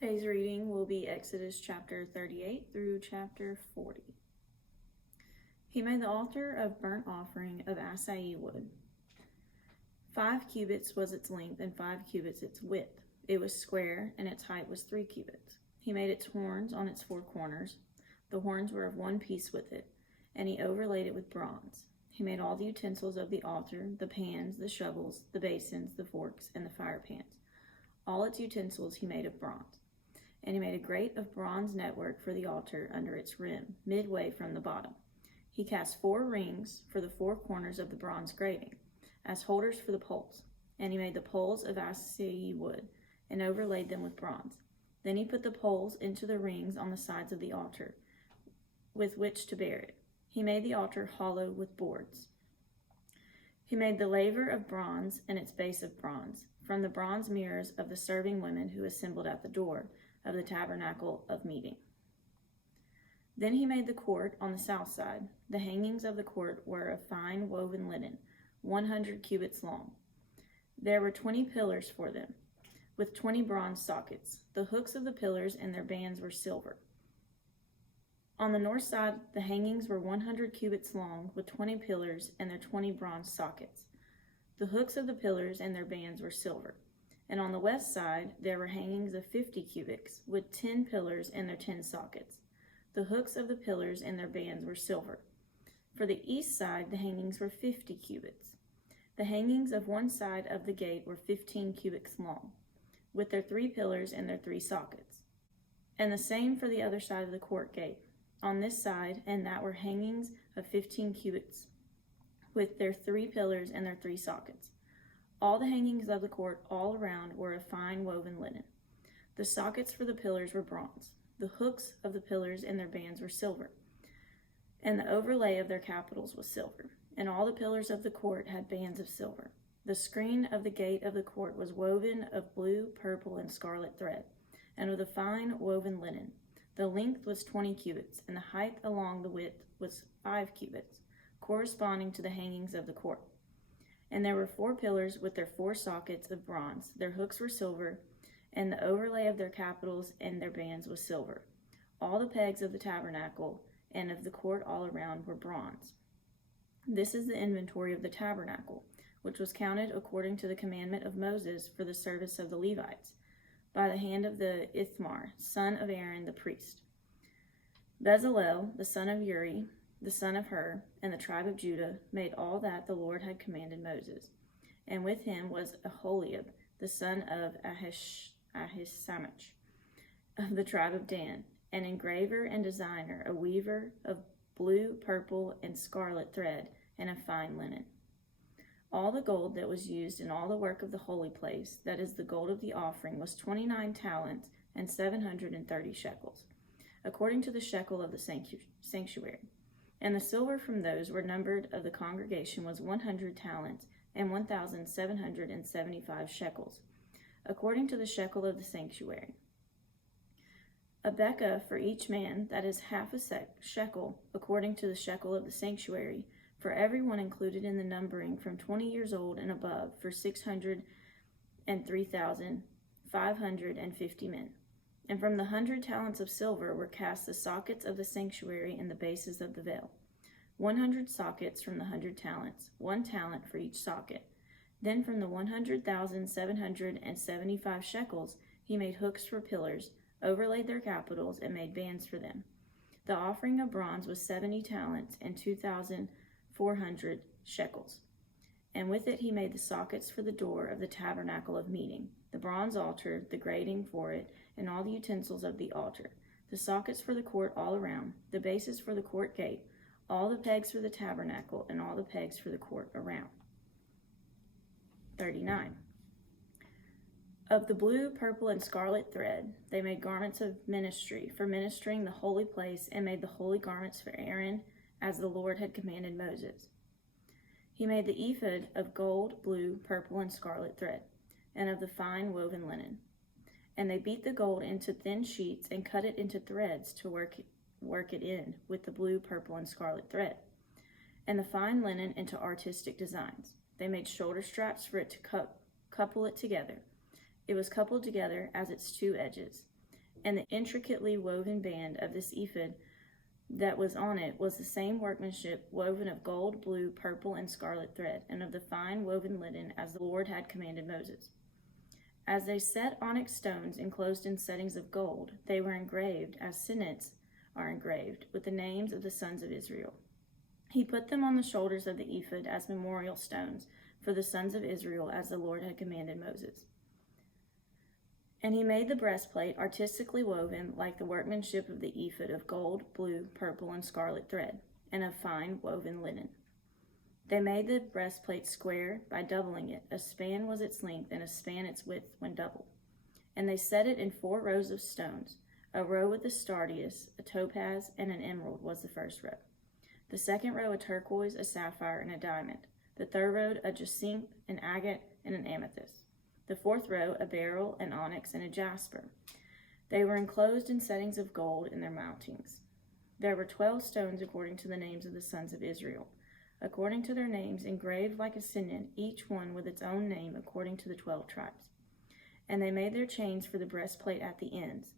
Today's reading will be Exodus chapter 38 through chapter 40. He made the altar of burnt offering of assai wood. 5 cubits was its length, and 5 cubits its width. It was square, and its height was 3 cubits. He made its horns on its 4 corners. The horns were of one piece with it, and he overlaid it with bronze. He made all the utensils of the altar, the pans, the shovels, the basins, the forks, and the fire pans. All its utensils he made of bronze. And he made a grate of bronze network for the altar under its rim, midway from the bottom. He cast 4 rings for the 4 corners of the bronze grating, as holders for the poles. And he made the poles of assai wood, and overlaid them with bronze. Then he put the poles into the rings on the sides of the altar, with which to bear it. He made the altar hollow with boards. He made the laver of bronze and its base of bronze, from the bronze mirrors of the serving women who assembled at the door of the tabernacle of meeting. Then he made the court on the south side. The hangings of the court were of fine woven linen, 100 cubits long. There were 20 pillars for them, with 20 bronze sockets. The hooks of the pillars and their bands were silver. On the north side, the hangings were 100 cubits long, with 20 pillars and their 20 bronze sockets. The hooks of the pillars and their bands were silver. And on the west side, there were hangings of 50 cubits, with 10 pillars and their 10 sockets. The hooks of the pillars and their bands were silver. For the east side, the hangings were 50 cubits. The hangings of one side of the gate were 15 cubits long, with their 3 pillars and their 3 sockets. And the same for the other side of the court gate, on this side and that were hangings of 15 cubits, with their 3 pillars and their 3 sockets. All the hangings of the court all around were of fine woven linen. The sockets for the pillars were bronze. The hooks of the pillars and their bands were silver, and the overlay of their capitals was silver. And all the pillars of the court had bands of silver. The screen of the gate of the court was woven of blue, purple, and scarlet thread, and of the fine woven linen. The length was 20 cubits, and the height along the width was 5 cubits, corresponding to the hangings of the court. And there were 4 pillars with their 4 sockets of bronze. Their hooks were silver, and the overlay of their capitals and their bands was silver. All the pegs of the tabernacle and of the court all around were bronze. This is the inventory of the tabernacle, which was counted according to the commandment of Moses for the service of the Levites, by the hand of the Ithamar, son of Aaron the priest. Bezalel, the son of Uri, the son of Hur, and the tribe of Judah, made all that the Lord had commanded Moses. And with him was Aholiab, the son of Ahisamach, of the tribe of Dan, an engraver and designer, a weaver of blue, purple, and scarlet thread, and of fine linen. All the gold that was used in all the work of the holy place, that is the gold of the offering, was 29 talents and 730 shekels, according to the shekel of the sanctuary. And the silver from those were numbered of the congregation was 100 talents and 1,775 shekels, according to the shekel of the sanctuary. A bekah for each man, that is half a shekel, according to the shekel of the sanctuary, for everyone included in the numbering from 20 years old and above, for 603,550 men. And from the 100 talents of silver were cast the sockets of the sanctuary and the bases of the veil. 100 sockets from the 100 talents, 1 talent for each socket. Then from the 100,775 shekels he made hooks for pillars, overlaid their capitals, and made bands for them. The offering of bronze was 70 talents and 2,400 shekels. And with it he made the sockets for the door of the tabernacle of meeting, the bronze altar, the grating for it, and all the utensils of the altar, the sockets for the court all around, the bases for the court gate, all the pegs for the tabernacle, and all the pegs for the court around. 39. Of the blue, purple, and scarlet thread, they made garments of ministry for ministering the holy place, and made the holy garments for Aaron, as the Lord had commanded Moses. He made the ephod of gold, blue, purple, and scarlet thread, and of the fine woven linen. And they beat the gold into thin sheets and cut it into threads to work it in with the blue, purple, and scarlet thread, and the fine linen into artistic designs. They made shoulder straps for it to couple it together. It was coupled together as its 2 edges. And the intricately woven band of this ephod that was on it was the same workmanship, woven of gold, blue, purple, and scarlet thread, and of the fine woven linen, as the Lord had commanded Moses. As they set onyx stones enclosed in settings of gold, they were engraved as signets are engraved, with the names of the sons of Israel. He put them on the shoulders of the ephod as memorial stones for the sons of Israel, as the Lord had commanded Moses. And he made the breastplate artistically woven like the workmanship of the ephod of gold, blue, purple, and scarlet thread, and of fine woven linen. They made the breastplate square by doubling it. A span was its length, and a span its width when doubled. And they set it in 4 rows of stones. A row with a sardius, a topaz, and an emerald was the first row. The second row a turquoise, a sapphire, and a diamond. The third row a jacinth, an agate, and an amethyst. The fourth row a beryl, an onyx, and a jasper. They were enclosed in settings of gold in their mountings. There were 12 stones according to the names of the sons of Israel, according to their names, engraved like a signet, each one with its own name according to the 12 tribes. And they made their chains for the breastplate at the ends,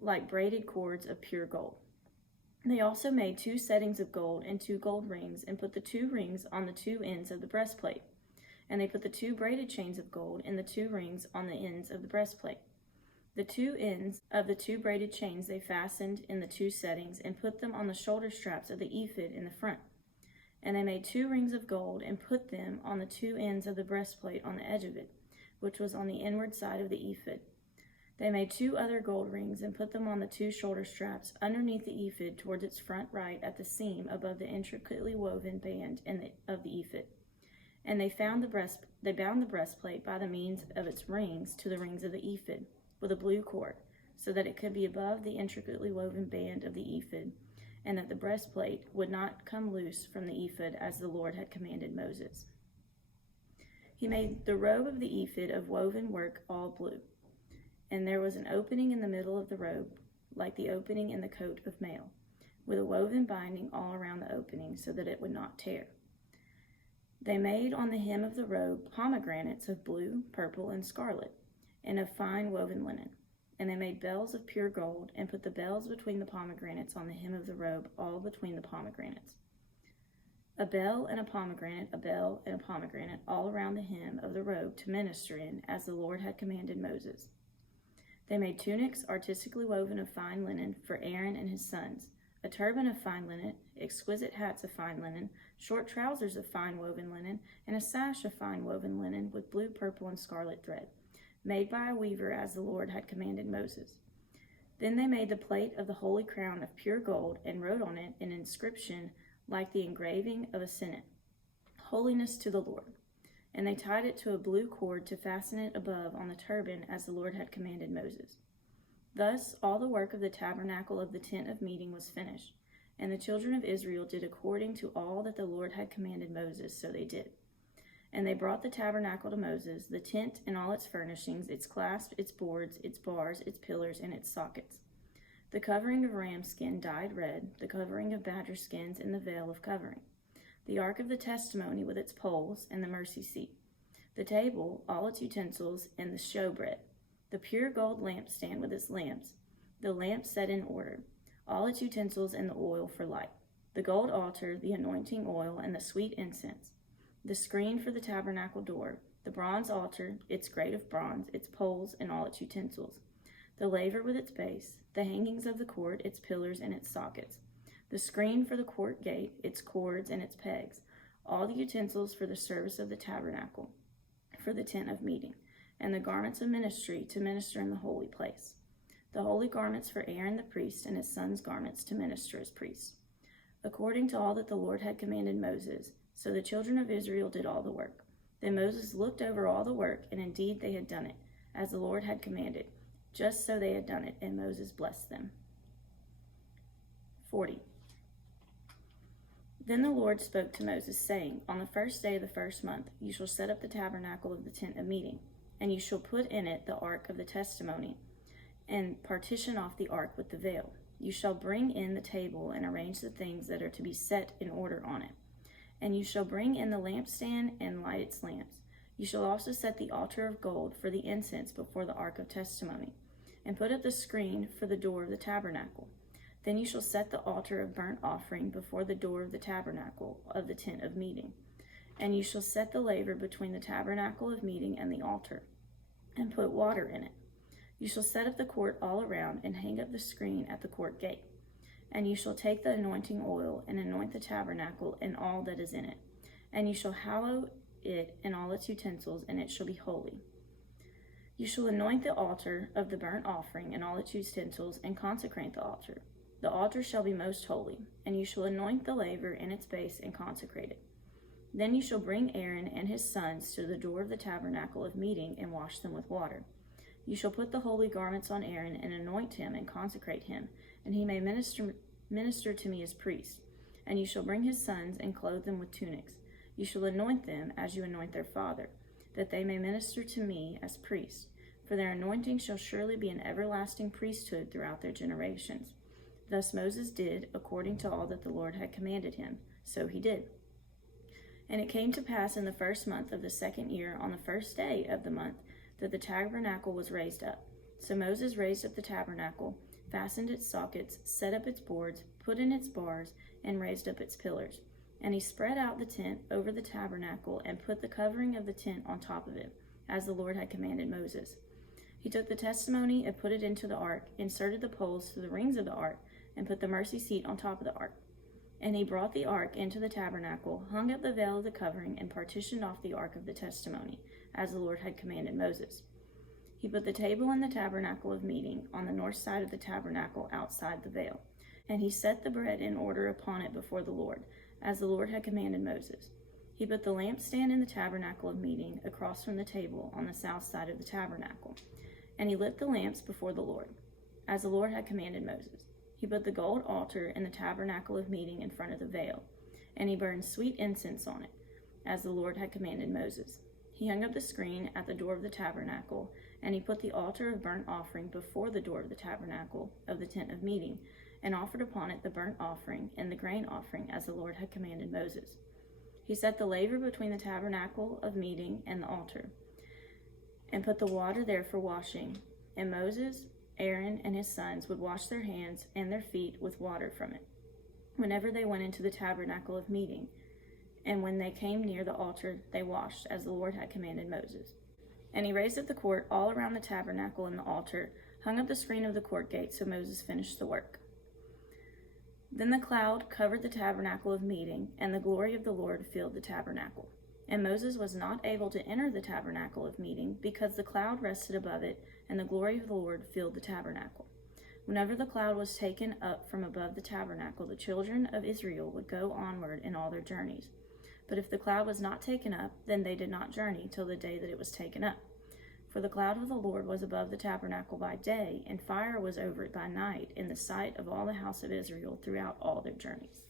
like braided cords of pure gold. They also made 2 settings of gold and 2 gold rings, and put the 2 rings on the 2 ends of the breastplate. And they put the 2 braided chains of gold and the 2 rings on the ends of the breastplate. The 2 ends of the 2 braided chains they fastened in the 2 settings, and put them on the shoulder straps of the ephod in the front. And they made 2 rings of gold, and put them on the 2 ends of the breastplate on the edge of it, which was on the inward side of the ephod. They made 2 other gold rings, and put them on the 2 shoulder straps underneath the ephod towards its front right at the seam above the intricately woven band of the ephod. And they bound the breastplate by the means of its rings to the rings of the ephod with a blue cord, so that it could be above the intricately woven band of the ephod, and that the breastplate would not come loose from the ephod, as the Lord had commanded Moses. He made the robe of the ephod of woven work all blue, and there was an opening in the middle of the robe, like the opening in the coat of mail, with a woven binding all around the opening, so that it would not tear. They made on the hem of the robe pomegranates of blue, purple, and scarlet, and of fine woven linen. And they made bells of pure gold, and put the bells between the pomegranates on the hem of the robe, all between the pomegranates. A bell and a pomegranate, a bell and a pomegranate, all around the hem of the robe to minister in, as the Lord had commanded Moses. They made tunics artistically woven of fine linen for Aaron and his sons, a turban of fine linen, exquisite hats of fine linen, short trousers of fine woven linen, and a sash of fine woven linen with blue, purple, and scarlet thread, made by a weaver, as the Lord had commanded Moses. Then they made the plate of the holy crown of pure gold, and wrote on it an inscription like the engraving of a signet, Holiness to the Lord. And they tied it to a blue cord to fasten it above on the turban, as the Lord had commanded Moses. Thus all the work of the tabernacle of the tent of meeting was finished, and the children of Israel did according to all that the Lord had commanded Moses, so they did. And they brought the tabernacle to Moses, the tent and all its furnishings, its clasp, its boards, its bars, its pillars, and its sockets. The covering of ram skin dyed red, the covering of badger skins, and the veil of covering. The ark of the testimony with its poles, and the mercy seat. The table, all its utensils, and the showbread. The pure gold lampstand with its lamps, the lamps set in order, all its utensils, and the oil for light. The gold altar, the anointing oil, and the sweet incense. The screen for the tabernacle door, the bronze altar, its grate of bronze, its poles, and all its utensils. The laver with its base, the hangings of the court, its pillars, and its sockets. The screen for the court gate, its cords, and its pegs. All the utensils for the service of the tabernacle, for the tent of meeting. And the garments of ministry to minister in the holy place. The holy garments for Aaron the priest, and his sons' garments to minister as priests. According to all that the Lord had commanded Moses, so the children of Israel did all the work. Then Moses looked over all the work, and indeed they had done it, as the Lord had commanded. Just so they had done it, and Moses blessed them. 40. Then the Lord spoke to Moses, saying, On the first day of the first month you shall set up the tabernacle of the tent of meeting. And you shall put in it the ark of the testimony, and partition off the ark with the veil. You shall bring in the table, and arrange the things that are to be set in order on it. And you shall bring in the lampstand, and light its lamps. You shall also set the altar of gold for the incense before the ark of testimony. and put up the screen for the door of the tabernacle. Then you shall set the altar of burnt offering before the door of the tabernacle of the tent of meeting. And you shall set the laver between the tabernacle of meeting and the altar, and put water in it. You shall set up the court all around, and hang up the screen at the court gate. And you shall take the anointing oil, and anoint the tabernacle and all that is in it. And you shall hallow it and all its utensils, and it shall be holy. You shall anoint the altar of the burnt offering and all its utensils, and consecrate the altar. The altar shall be most holy, and you shall anoint the laver in its base and consecrate it. Then you shall bring Aaron and his sons to the door of the tabernacle of meeting and wash them with water. You shall put the holy garments on Aaron and anoint him and consecrate him, and he may minister to me as priest. And you shall bring his sons and clothe them with tunics. You shall anoint them as you anoint their father, that they may minister to me as priests. For their anointing shall surely be an everlasting priesthood throughout their generations. Thus Moses did, according to all that the Lord had commanded him. So he did. And it came to pass in the 1st month of the 2nd year, on the 1st day of the month, that the tabernacle was raised up. So Moses raised up the tabernacle, fastened its sockets, set up its boards, put in its bars, and raised up its pillars. And he spread out the tent over the tabernacle, and put the covering of the tent on top of it, as the Lord had commanded Moses. He took the testimony and put it into the ark, inserted the poles through the rings of the ark, and put the mercy seat on top of the ark. And he brought the ark into the tabernacle, hung up the veil of the covering, and partitioned off the ark of the testimony, as the Lord had commanded Moses. He put the table in the tabernacle of meeting on the north side of the tabernacle outside the veil. And he set the bread in order upon it before the Lord, as the Lord had commanded Moses. He put the lampstand in the tabernacle of meeting across from the table on the south side of the tabernacle. And he lit the lamps before the Lord, as the Lord had commanded Moses. He put the gold altar in the tabernacle of meeting in front of the veil, and he burned sweet incense on it, as the Lord had commanded Moses. He hung up the screen at the door of the tabernacle, and he put the altar of burnt offering before the door of the tabernacle of the tent of meeting, and offered upon it the burnt offering and the grain offering, as the Lord had commanded Moses. He set the laver between the tabernacle of meeting and the altar, and put the water there for washing. And Moses, Aaron, and his sons would wash their hands and their feet with water from it, whenever they went into the tabernacle of meeting. And when they came near the altar, they washed, as the Lord had commanded Moses. And he raised up the court all around the tabernacle and the altar, hung up the screen of the court gate, so Moses finished the work. Then the cloud covered the tabernacle of meeting, and the glory of the Lord filled the tabernacle. And Moses was not able to enter the tabernacle of meeting, because the cloud rested above it, and the glory of the Lord filled the tabernacle. Whenever the cloud was taken up from above the tabernacle, the children of Israel would go onward in all their journeys. But if the cloud was not taken up, then they did not journey till the day that it was taken up. For the cloud of the Lord was above the tabernacle by day, and fire was over it by night, in the sight of all the house of Israel throughout all their journeys.